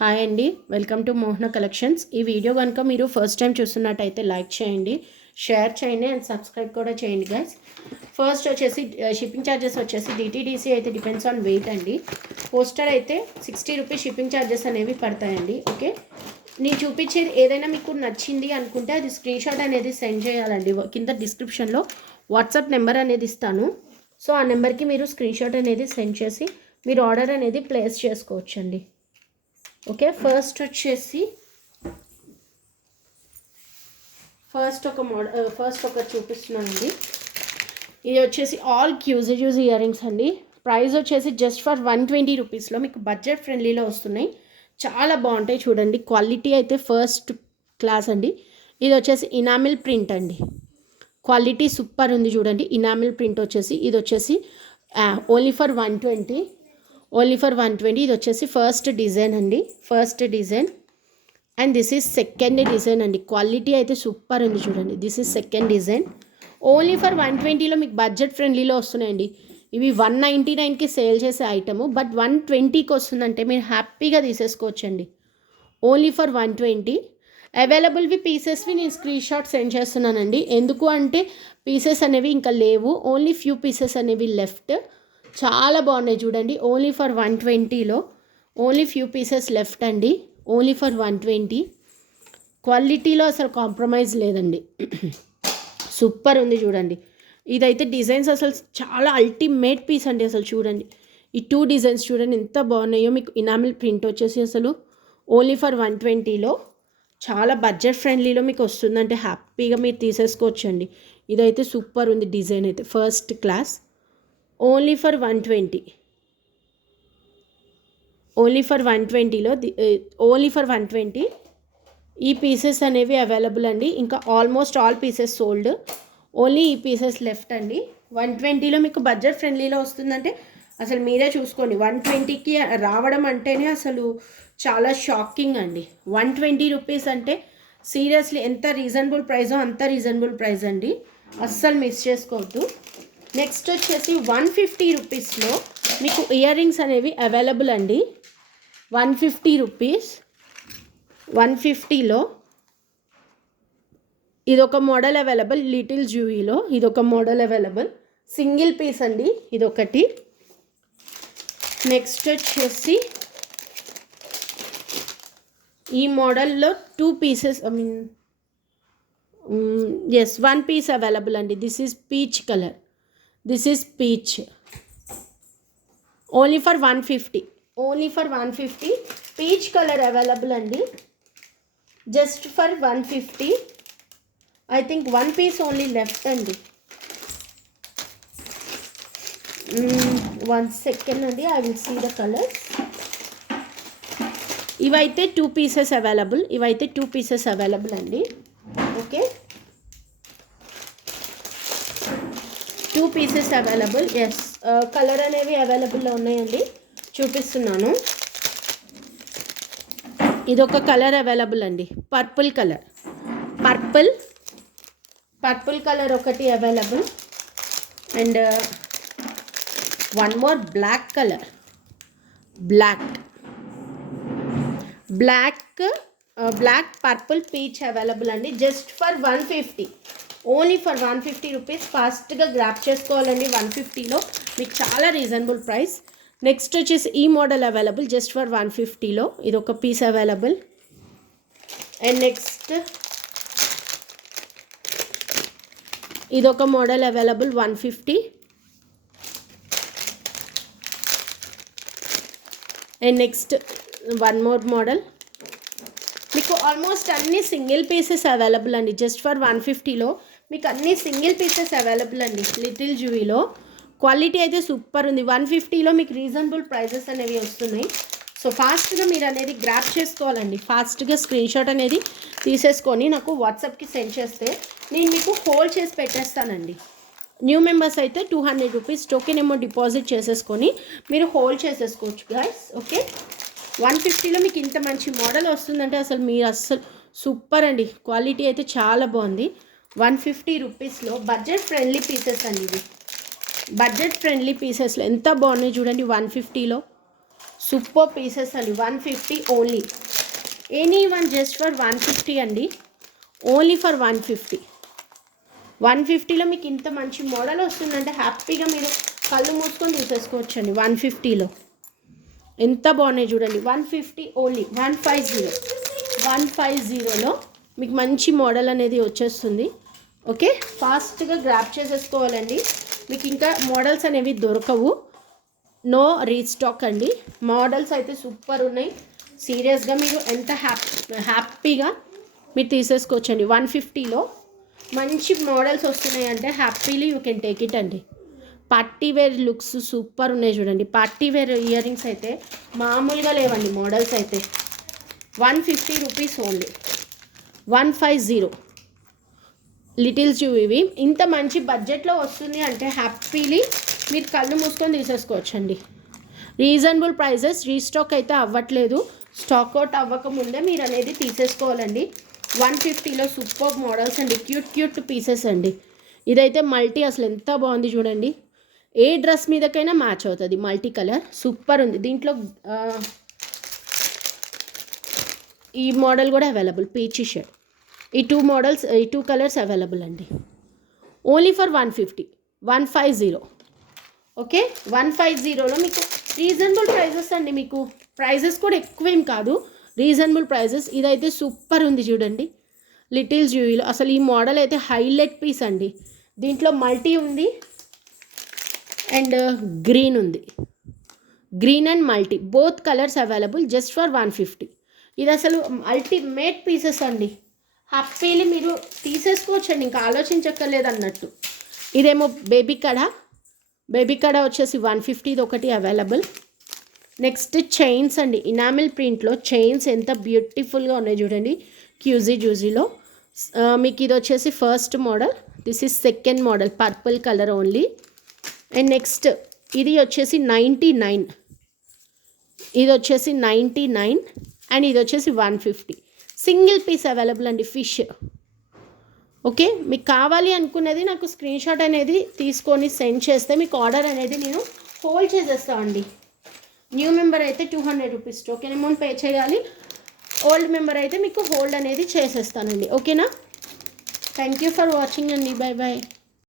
Hi అండి, welcome to Mohana collections. ఈ video కనుక మీరు ఫస్ట్ టైం చూస్తున్నట్టయితే లైక్ చేయండి, షేర్ చేయండి అండ్ సబ్స్క్రైబ్ కూడా చేయండి గైస్. ఫస్ట్ వచ్చేసి షిప్పింగ్ ఛార్జెస్ వచ్చేసి డిటీడీసీ అయితే డిపెండ్స్ ఆన్ వెయిట్ అండి. పోస్టర్ అయితే 60 రూపీస్ షిప్పింగ్ ఛార్జెస్ అనేవి పడతాయండి. ఓకే, నేను చూపించేది ఏదైనా మీకు నచ్చింది అనుకుంటే అది స్క్రీన్ షాట్ అనేది సెండ్ చేయాలండి. కింద డిస్క్రిప్షన్లో వాట్సాప్ నెంబర్ అనేది ఇస్తాను. సో ఆ నెంబర్కి మీరు స్క్రీన్ షాట్ అనేది సెండ్ చేసి మీరు ఆర్డర్ అనేది ప్లేస్ చేసుకోవచ్చండి. ఓకే, ఫస్ట్ వచ్చేసి ఫస్ట్ ఒక చూపిస్తున్నానండి. ఇది వచ్చేసి ఆల్ క్యూజ్ ఇయర్ రింగ్స్ అండి. ప్రైస్ వచ్చేసి జస్ట్ ఫర్ 120 రూపీస్లో మీకు బడ్జెట్ ఫ్రెండ్లీలో వస్తున్నాయి. చాలా బాగుంటాయి చూడండి. క్వాలిటీ అయితే ఫస్ట్ క్లాస్ అండి. ఇది వచ్చేసి ఇనామిల్ ప్రింట్ అండి. క్వాలిటీ సూపర్ ఉంది చూడండి. ఇనామిల్ ప్రింట్ వచ్చేసి ఇది వచ్చేసి ఓన్లీ ఫర్ 120. ఇది వచ్చేసి ఫస్ట్ డిజైన్ అండి. First design and this is second design అండి. క్వాలిటీ అయితే సూపర్ ఉంది చూడండి. This is second design. Only for 120లో మీకు బడ్జెట్ ఫ్రెండ్లీలో వస్తున్నాయండి. ఇవి 199కి సేల్ చేసే ఐటము, బట్ 120కి వస్తుందంటే మీరు హ్యాపీగా తీసేసుకోవచ్చండి. Only for 120. అవైలబుల్వి పీసెస్వి నేను స్క్రీన్ షాట్ సెండ్ చేస్తున్నానండి. ఎందుకు అంటే పీసెస్ అనేవి ఇంకా లేవు, ఓన్లీ ఫ్యూ పీసెస్ అనేవి లెఫ్ట్. చాలా బాగున్నాయి చూడండి. ఓన్లీ ఫర్ 120లో ఓన్లీ ఫ్యూ పీసెస్ లెఫ్ట్ అండి. Only for 120. క్వాలిటీలో అసలు కాంప్రమైజ్ లేదండి. సూపర్ ఉంది చూడండి. ఇదైతే డిజైన్స్ అసలు చాలా అల్టిమేట్ పీస్ అండి. అసలు చూడండి, ఈ 2 డిజైన్స్ చూడండి ఎంత బాగున్నాయో. మీకు ఇనామిల్ ప్రింట్ వచ్చేసి అసలు ఓన్లీ ఫర్ 120లో చాలా బడ్జెట్ ఫ్రెండ్లీలో మీకు వస్తుందంటే హ్యాపీగా మీరు తీసేసుకోవచ్చండి. ఇదైతే సూపర్ ఉంది డిజైన్ అయితే first class. Only for 120. Only for 120 ఈ పీసెస్ అనేవి అవైలబుల్ అండి. ఇంకా almost all pieces sold. Only ఈ పీసెస్ లెఫ్ట్ అండి. 120లో మీకు బడ్జెట్ ఫ్రెండ్లీలో వస్తుందంటే అసలు మీరే చూసుకోండి. 120కి రావడం అంటేనే అసలు చాలా షాకింగ్ అండి. 120 రూపీస్ అంటే సీరియస్లీ ఎంత రీజనబుల్ ప్రైజో అంత రీజనబుల్ ప్రైస్ అండి. అస్సలు మిస్ చేసుకోవద్దు. నెక్స్ట్ వచ్చేసి 150 రూపీస్లో మీకు ఇయర్ రింగ్స్ అనేవి అవైలబుల్ అండి. 150 రూపీస్. 150లో ఇదొక మోడల్ అవైలబుల్. లిటిల్ జ్యూవీలో ఇదొక మోడల్ అవైలబుల్. సింగిల్ పీస్ అండి ఇదొకటి. నెక్స్ట్ వచ్చేసి ఈ మోడల్లో 2 పీసెస్ ఎస్ 1 పీస్ అవైలబుల్ అండి. This is peach colour. This is peach. Only for 150. Only for 150 peach colour available అండి. Just for 150. I think 1 piece only left అండి. 1 సెకండ్ అండి, I will see the colours. ఇవైతే 2 pieces available. ఇవైతే 2 pieces available అండి. Okay, 2 pieces available. Yes, colour అనేవి అవైలబుల్లో ఉన్నాయండి. చూపిస్తున్నాను. ఇదొక కలర్ అవైలబుల్ అండి. Purple colour. పర్పుల్ కలర్ ఒకటి available. And one more black colour. Black purple peach available అండి. Just for 150. Only for 150 rupees. ఫాస్ట్గా గ్రాప్ చేసుకోవాలండి. 150లో మీకు చాలా రీజనబుల్ ప్రైస్. నెక్స్ట్ వచ్చేసి ఈ మోడల్ అవైలబుల్ జస్ట్ ఫర్ 150లో. ఇది ఒక పీస్ అవైలబుల్. అండ్ నెక్స్ట్ ఇదొక model available 150. And next one more model. మీకు ఆల్మోస్ట్ అన్ని సింగిల్ పీసెస్ అవైలబుల్ అండి. జస్ట్ ఫర్ 150లో మీకు అన్ని సింగిల్ పీసెస్ అవైలబుల్ అండి. లిటిల్ జ్యూవీలో క్వాలిటీ అయితే సూపర్ ఉంది. 150లో మీకు రీజనబుల్ ప్రైజెస్ అనేవి వస్తున్నాయి. సో ఫాస్ట్గా మీరు అనేది గ్రాప్ చేసుకోవాలండి. ఫాస్ట్గా స్క్రీన్ షాట్ అనేది తీసేసుకొని నాకు వాట్సాప్కి సెండ్ చేస్తే నేను మీకు హోల్డ్ చేసి పెట్టేస్తానండి. న్యూ మెంబర్స్ అయితే 200 రూపీస్ టోకెన్ ఏమో డిపాజిట్ చేసేసుకొని మీరు హోల్డ్ చేసేసుకోవచ్చు గైస్. ఓకే, 150లో మీకు ఇంత మంచి మోడల్ వస్తుందంటే అసలు మీరు అస్సలు సూపర్ అండి. క్వాలిటీ అయితే చాలా బాగుంది. 150 రూపీస్లో బడ్జెట్ ఫ్రెండ్లీ పీసెస్ అండి. ఇవి బడ్జెట్ ఫ్రెండ్లీ పీసెస్లో ఎంత బాగున్నాయి చూడండి. 150లో సూపర్ పీసెస్ అండి. 150 only. Any one just for 150 అండి. Only for 150. 150లో మీకు ఇంత మంచి మోడల్ వస్తుందంటే హ్యాపీగా మీరు కళ్ళు మూసుకొని తీసేసుకోవచ్చండి. 150లో ఎంత బాగున్నాయి చూడండి. 150 ఓన్లీ. 150లో మీకు మంచి మోడల్ అనేది వచ్చేస్తుంది. ఓకే, ఫాస్ట్గా గ్రాప్ చేసేసుకోవాలండి. మీకు ఇంకా మోడల్స్ అనేవి దొరకవు. నో రీస్టాక్ అండి. మోడల్స్ అయితే సూపర్ ఉన్నాయి. సీరియస్గా మీరు ఎంత హ్యాపీగా మీరు తీసేసుకోవచ్చండి. 150లో మంచి మోడల్స్ వస్తున్నాయి అంటే happily you can take it అండి. పార్టీ వేర్ లుక్స్ సూపర్ ఉన్నాయి చూడండి. పార్టీ వేర్ ఇయర్ రింగ్స్ అయితే మామూలుగా లేవండి. మోడల్స్ అయితే 150 రూపీస్ ఓన్లీ. 150 little zoo. ఇవి ఇంత మంచి బడ్జెట్లో వస్తుంది అంటే హ్యాపీలీ మీరు కళ్ళు మూసుకొని తీసేసుకోవచ్చండి. Reasonable prices. రీస్టాక్ అయితే అవ్వట్లేదు. స్టాక్ అవుట్ అవ్వకముందే మీరు అనేది తీసేసుకోవాలండి. 150లో సూపర్ మోడల్స్ అండి. క్యూట్ పీసెస్ అండి. ఇదైతే మల్టీ అసలు ఎంత బాగుంది చూడండి. ఏ డ్రెస్ మీదకైనా మ్యాచ్ అవుతుంది. మల్టీ కలర్ సూపర్ ఉంది. దీంట్లో ఈ మోడల్ కూడా అవైలబుల్. Peachy shade. ఈ 2 మోడల్స్, ఈ 2 కలర్స్ అవైలబుల్ అండి. Only for 150. 150. ఓకే, 150లో మీకు రీజనబుల్ ప్రైజెస్ అండి. మీకు ప్రైజెస్ కూడా ఎక్కువేం కాదు, రీజనబుల్ ప్రైజెస్. ఇదైతే సూపర్ ఉంది చూడండి. లిటిల్ జ్యూలో అసలు ఈ మోడల్ అయితే హైలైట్ పీస్ అండి. దీంట్లో మల్టీ ఉంది అండ్ గ్రీన్ ఉంది. Green and multi both colours available just for 150. ఇది అసలు అల్టిమేట్ పీసెస్ అండి. హ్యాపీలీ మీరు తీసేసుకోవచ్చండి, ఇంకా ఆలోచించక్కర్లేదు అన్నట్టు. ఇదేమో బేబీ కడ వచ్చేసి 150 ఒకటి అవైలబుల్. నెక్స్ట్ చైన్స్ అండి. ఇనామిల్ ప్రింట్లో చైన్స్ ఎంత బ్యూటిఫుల్గా ఉన్నాయి చూడండి. జ్యూజీలో మీకు ఇది వచ్చేసి first model. This is second model. Purple colour only. And next ఇది వచ్చేసి 99. ఇది వచ్చేసి 99 అండ్ ఇది వచ్చేసి 150. సింగిల్ పీస్ అవైలబుల్ అండి. ఫిష్. ఓకే, మీకు కావాలి అనుకున్నది నాకు స్క్రీన్ షాట్ అనేది తీసుకొని సెండ్ చేస్తే మీకు ఆర్డర్ అనేది నేను హోల్డ్ చేసేస్తాను అండి. న్యూ మెంబర్ అయితే 200 రూపీస్ టోకెన్ అమౌంట్ పే చేయాలి. ఓల్డ్ మెంబర్ అయితే మీకు హోల్డ్ అనేది చేసేస్తానండి. ఓకేనా? థ్యాంక్ యూ ఫర్ వాచింగ్ అండి. Bye bye.